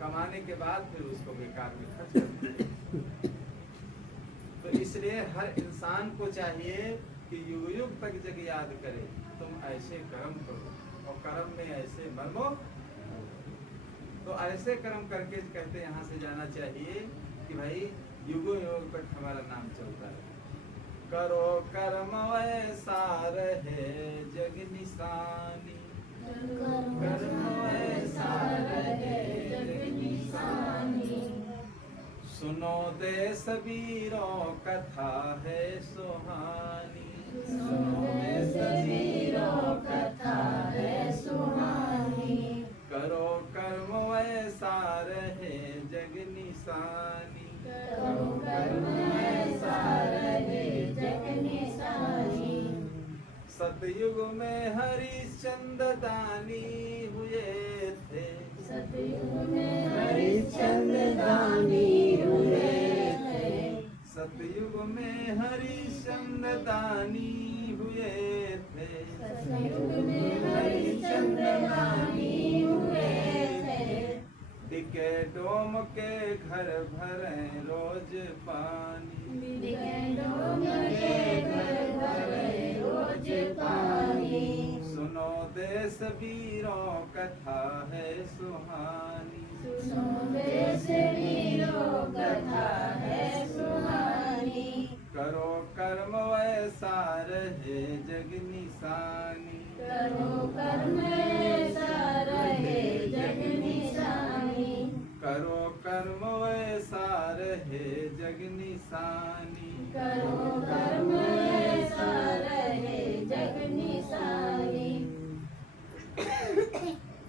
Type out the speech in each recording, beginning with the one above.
कमाने के बाद फिर उसको बेकार में खर्च करते हैं। तो इसलिए हर इंसान को चाहिए कि युग युग तक जग याद करे, तुम ऐसे कर्म करो और कर्म में ऐसे मर्मो। तो ऐसे कर्म करके कहते यहाँ से जाना चाहिए कि भाई युगों युग तक हमारा नाम चलता है। करो कर्म ऐसा रहे जग निशानी, कर्म ऐसा रहे जग निशानी। सुनो देश वीरों कथा है सुहानी, सुनो देश वीरों कथा है सुहानी। करो कर्म ऐसा रहे जग निशानी, करो कर्म ऐसा रहे जग निशानी। सतयुग में हरिश्चंद्र दानी हुए थे, सतयुग में हरिश्चंद्र दानी हुए थे। सतयुग में हरिश्चंद्र दानी हुए थे, सतयुग में हरिश्चंद्र दानी हुए थे। दिखे डोम के घर भरे रोज पानी, दिखे डोम के घर भरे रोज पानी। सुनो देश वीरों कथा है सुहानी, सुनो देश वीरों कथा है सुहानी। करो कर्म ऐसा रहे जग निशानी, करो कर्म ऐसा रहे जग निशानी। करो कर्म ऐसा रहे जग निशानी, करो कर्म ऐसा रहे जग निशानी।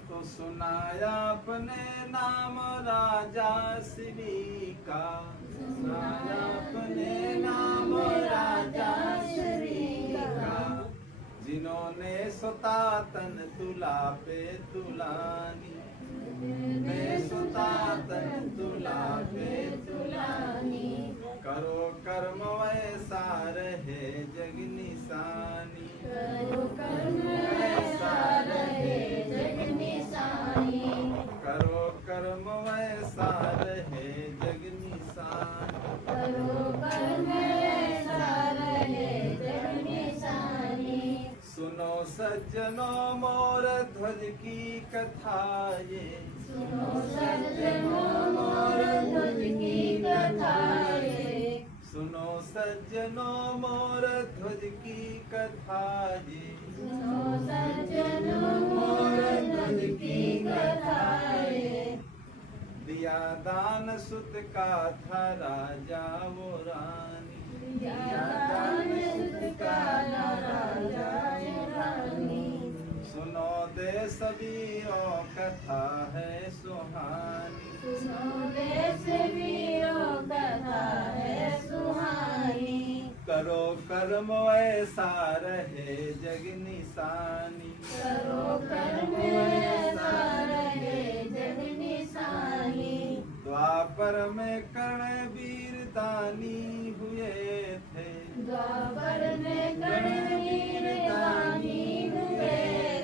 तो सुनाया अपने नाम राजा श्री का, सुनाया अपने नाम राजा श्री का। जिन्होंने सुता तन तुला पे तुलानी, ने सुता तन तुला पे तुलानी। करो कर्म ऐसा रहे जग निशानी, करो कर्म ऐसा रहे जग निशानी। करो कर्म ऐसा रहे जग निशानी, करो कर्म ऐसा रहे जग निशानी। सुनो सज्जनों मोर ध्वज की कथा ये, सुनो सज्जनों मोर ध्वज की कथा ये। सुनो सज्जनों मोर ध्वज की कथा ये, सुनो सज्जनों मोर ध्वज की कथा ये। दिया दान सुत का था राजा वो रानी, दिया दान सुत का था राजा वो रानी। सुनो देश वीरों कथा है सुहानी, सुनो देश वीरों कथा है सुहानी। करो कर्म ऐसा रहे जग निशानी, करो कर्म ऐसा रहे जग निशानी। द्वापर में कर्ण वीर दानी हुए थे, द्वापर में कर्ण वीर दानी हुए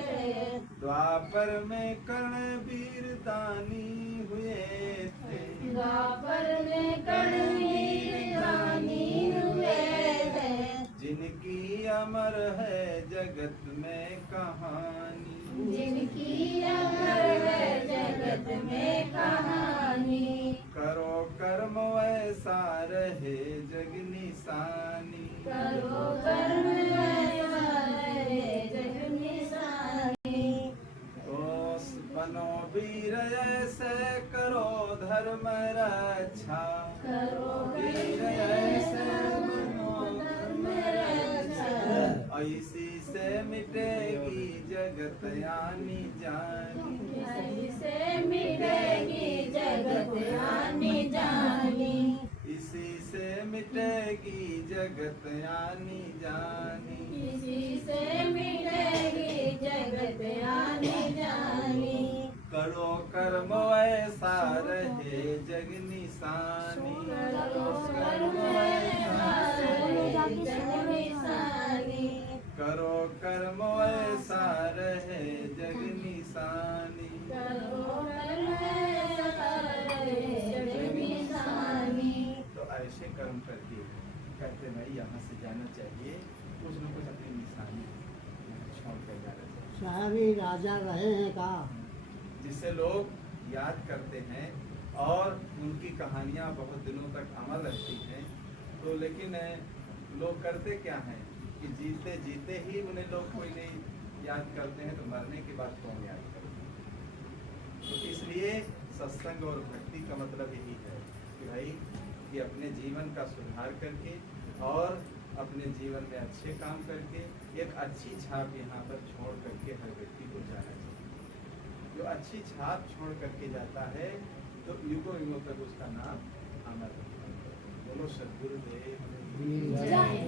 थे। द्वापर में कर्ण वीर दानी हुए थे, द्वापर में कर्ण वीर दानी हुए थे। जिनकी अमर है जगत में कहानी, जिनकी अमर है जगत में कहानी। करो कर्म ऐसा रहे जग निशानी, करो कर्म ऐसा रहे जग निशानी। तो बनो वीर ऐसे करो धर्म रक्षा, करो वीर ऐसे बनो धर्म रक्षा। ऐसी से मिटेगी जगत आनी जानी, ऐसे मिटेगी जगत आनी जानी। इसी से मिटेगी जगत आनी जानी, इसी से मिटेगी जगत आनी जानी। करो कर्म ऐसा रहे जग निशानी, करो कर्म ऐसा रहे जग निशानी। करो कर्म ऐसा रहे जग निशानी, करो कर्म ऐसा कहते भाई यहाँ से जाना चाहिए, कुछ न कुछ अपनी निशानी छोड़ कर जाना चाहिए। साहब ये राजा रहे हैं का? जिससे लोग याद करते हैं और उनकी कहानियाँ बहुत दिनों तक अमर रहती हैं। तो लेकिन लोग करते क्या हैं कि जीते जीते ही उन्हें लोग कोई नहीं याद करते हैं, तो मरने के बाद कौन याद करते हैं। तो इसलिए सत्संग और भक्ति का मतलब यही है कि भाई कि अपने जीवन का सुधार करके और अपने जीवन में अच्छे काम करके एक अच्छी छाप यहाँ पर छोड़ करके हर व्यक्ति को जाना चाहिए। जो अच्छी छाप छोड़ करके जाता है तो युगों युगों तक उसका नाम अमर है। बोलो सद्गुरुदेव जय।